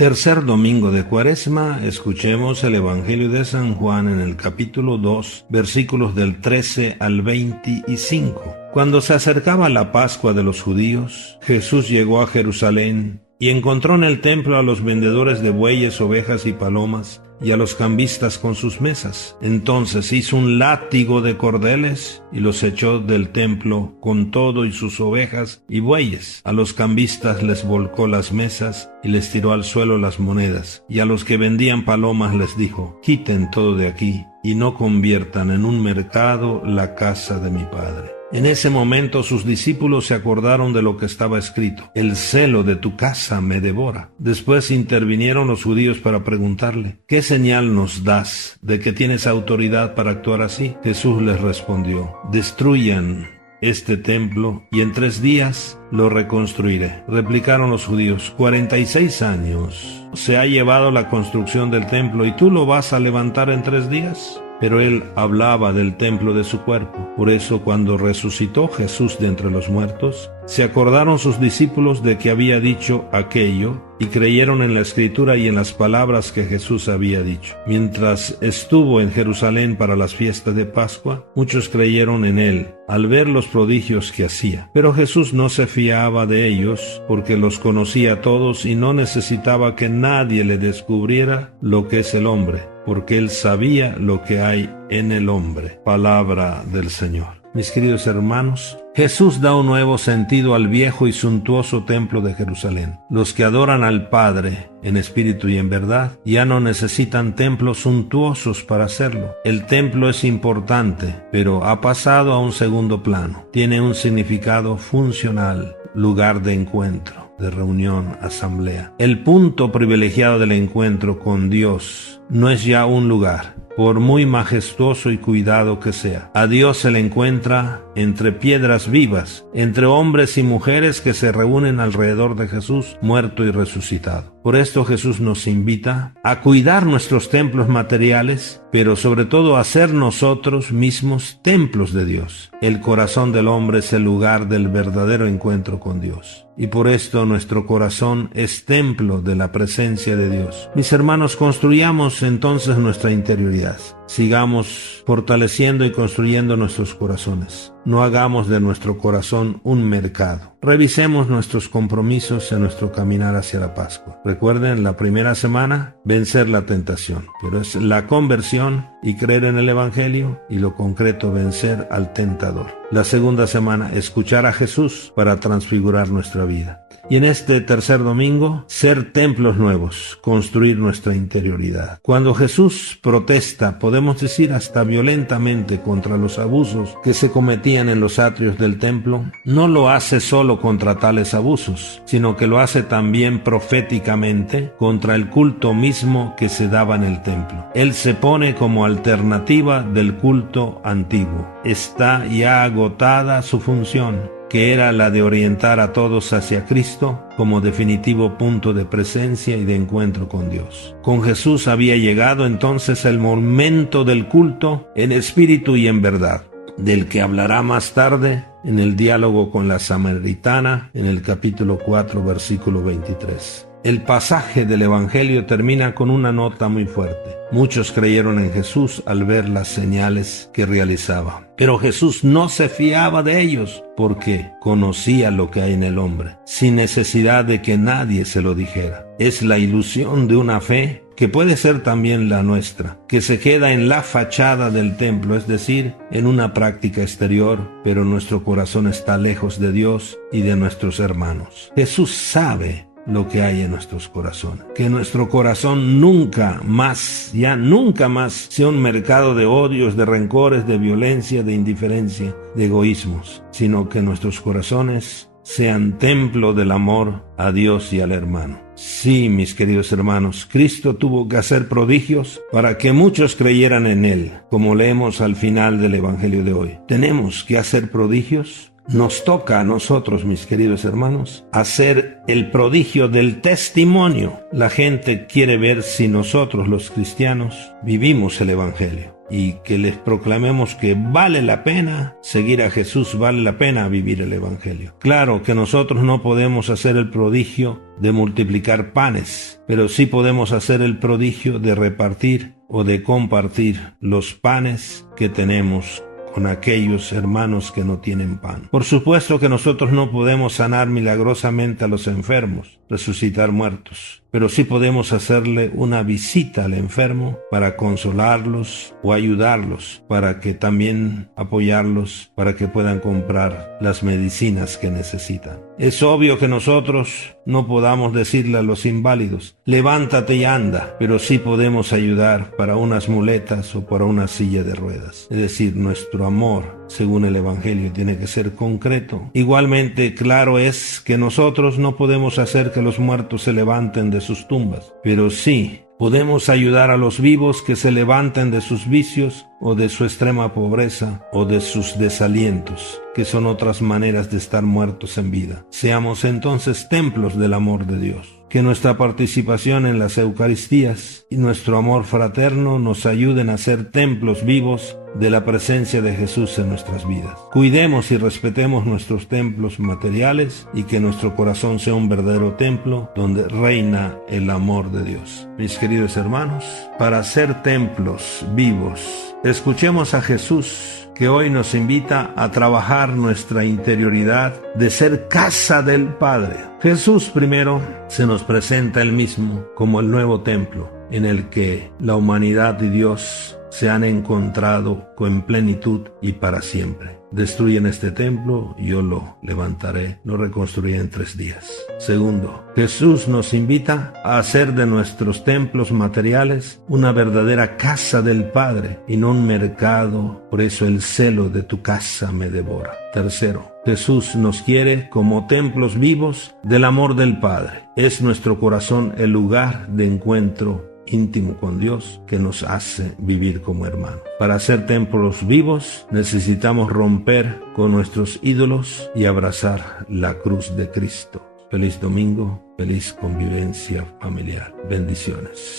Tercer domingo de Cuaresma, escuchemos el Evangelio de San Juan en el capítulo 2, versículos del 13 al 25. Cuando se acercaba la Pascua de los judíos, Jesús llegó a Jerusalén y encontró en el templo a los vendedores de bueyes, ovejas y palomas, y a los cambistas con sus mesas. Entonces hizo un látigo de cordeles y los echó del templo con todo y sus ovejas y bueyes. A los cambistas les volcó las mesas y les tiró al suelo las monedas. Y a los que vendían palomas les dijo: quiten todo de aquí y no conviertan en un mercado la casa de mi Padre. En ese momento sus discípulos se acordaron de lo que estaba escrito: el celo de tu casa me devora. Después intervinieron los judíos para preguntarle: ¿qué señal nos das de que tienes autoridad para actuar así? Jesús les respondió: destruyan este templo y en 3 días lo reconstruiré. Replicaron los judíos: 46 años se ha llevado la construcción del templo y tú lo vas a levantar en 3 días. Pero él hablaba del templo de su cuerpo. Por eso, cuando resucitó Jesús de entre los muertos, se acordaron sus discípulos de que había dicho aquello y creyeron en la Escritura y en las palabras que Jesús había dicho. Mientras estuvo en Jerusalén para las fiestas de Pascua, muchos creyeron en él al ver los prodigios que hacía. Pero Jesús no se fiaba de ellos porque los conocía a todos y no necesitaba que nadie le descubriera lo que es el hombre, porque él sabía lo que hay en el hombre. Palabra del Señor. Mis queridos hermanos, Jesús da un nuevo sentido al viejo y suntuoso templo de Jerusalén. Los que adoran al Padre en espíritu y en verdad ya no necesitan templos suntuosos para hacerlo. El templo es importante, pero ha pasado a un segundo plano. Tiene un significado funcional, lugar de encuentro, de reunión, asamblea. El punto privilegiado del encuentro con Dios no es ya un lugar, por muy majestuoso y cuidado que sea. A Dios se le encuentra entre piedras vivas, entre hombres y mujeres que se reúnen alrededor de Jesús, muerto y resucitado. Por esto Jesús nos invita a cuidar nuestros templos materiales, pero sobre todo a ser nosotros mismos templos de Dios. El corazón del hombre es el lugar del verdadero encuentro con Dios. Y por esto nuestro corazón es templo de la presencia de Dios. Mis hermanos, construyamos entonces nuestra interioridad. Sigamos fortaleciendo y construyendo nuestros corazones. No hagamos de nuestro corazón un mercado. Revisemos nuestros compromisos en nuestro caminar hacia la Pascua. Recuerden, la primera semana, vencer la tentación, pero es la conversión y creer en el Evangelio, y lo concreto, vencer al tentador. La segunda semana, escuchar a Jesús para transfigurar nuestra vida. Y en este tercer domingo, ser templos nuevos, construir nuestra interioridad. Cuando Jesús protesta, podemos decir hasta violentamente, contra los abusos que se cometían en los atrios del templo, no lo hace solo contra tales abusos, sino que lo hace también proféticamente contra el culto mismo que se daba en el templo. Él se pone como alternativa del culto antiguo. Está ya agotada su función, que era la de orientar a todos hacia Cristo como definitivo punto de presencia y de encuentro con Dios. Con Jesús había llegado entonces el momento del culto en espíritu y en verdad, del que hablará más tarde en el diálogo con la samaritana en el capítulo 4, versículo 23. El pasaje del Evangelio termina con una nota muy fuerte. Muchos creyeron en Jesús al ver las señales que realizaba. Pero Jesús no se fiaba de ellos porque conocía lo que hay en el hombre, sin necesidad de que nadie se lo dijera. Es la ilusión de una fe que puede ser también la nuestra, que se queda en la fachada del templo, es decir, en una práctica exterior, pero nuestro corazón está lejos de Dios y de nuestros hermanos. Jesús sabe lo que hay en nuestros corazones. Que nuestro corazón nunca más, ya nunca más, sea un mercado de odios, de rencores, de violencia, de indiferencia, de egoísmos, sino que nuestros corazones sean templo del amor a Dios y al hermano. Sí, mis queridos hermanos, Cristo tuvo que hacer prodigios para que muchos creyeran en Él, como leemos al final del Evangelio de hoy. ¿Tenemos que hacer prodigios? Nos toca a nosotros, mis queridos hermanos, hacer el prodigio del testimonio. La gente quiere ver si nosotros, los cristianos, vivimos el Evangelio. y que les proclamemos que vale la pena seguir a Jesús, vale la pena vivir el Evangelio. Claro que nosotros no podemos hacer el prodigio de multiplicar panes, pero sí podemos hacer el prodigio de repartir o de compartir los panes que tenemos con aquellos hermanos que no tienen pan. Por supuesto que nosotros no podemos sanar milagrosamente a los enfermos, resucitar muertos, pero sí podemos hacerle una visita al enfermo para consolarlos o ayudarlos, para que también apoyarlos, para que puedan comprar las medicinas que necesitan. Es obvio que nosotros no podamos decirle a los inválidos, levántate y anda, pero sí podemos ayudar para unas muletas o para una silla de ruedas. Es decir, nuestro amor, según el Evangelio, tiene que ser concreto. Igualmente, claro es que nosotros no podemos hacer que los muertos se levanten de sus tumbas, pero sí podemos ayudar a los vivos que se levanten de sus vicios o de su extrema pobreza o de sus desalientos, que son otras maneras de estar muertos en vida. Seamos entonces templos del amor de Dios. Que nuestra participación en las Eucaristías y nuestro amor fraterno nos ayuden a ser templos vivos de la presencia de Jesús en nuestras vidas. Cuidemos y respetemos nuestros templos materiales y que nuestro corazón sea un verdadero templo donde reina el amor de Dios. Mis queridos hermanos, para ser templos vivos, escuchemos a Jesús, que hoy nos invita a trabajar nuestra interioridad de ser casa del Padre. Jesús primero se nos presenta él mismo como el nuevo templo en el que la humanidad y Dios se han encontrado con plenitud y para siempre. Destruyen este templo, yo lo levantaré, lo reconstruiré en 3 días. Segundo, Jesús nos invita a hacer de nuestros templos materiales una verdadera casa del Padre y no un mercado, por eso el celo de tu casa me devora. Tercero, Jesús nos quiere como templos vivos del amor del Padre. Es nuestro corazón el lugar de encuentro íntimo con Dios que nos hace vivir como hermanos. Para ser templos vivos necesitamos romper con nuestros ídolos y abrazar la cruz de Cristo. Feliz domingo, feliz convivencia familiar. Bendiciones.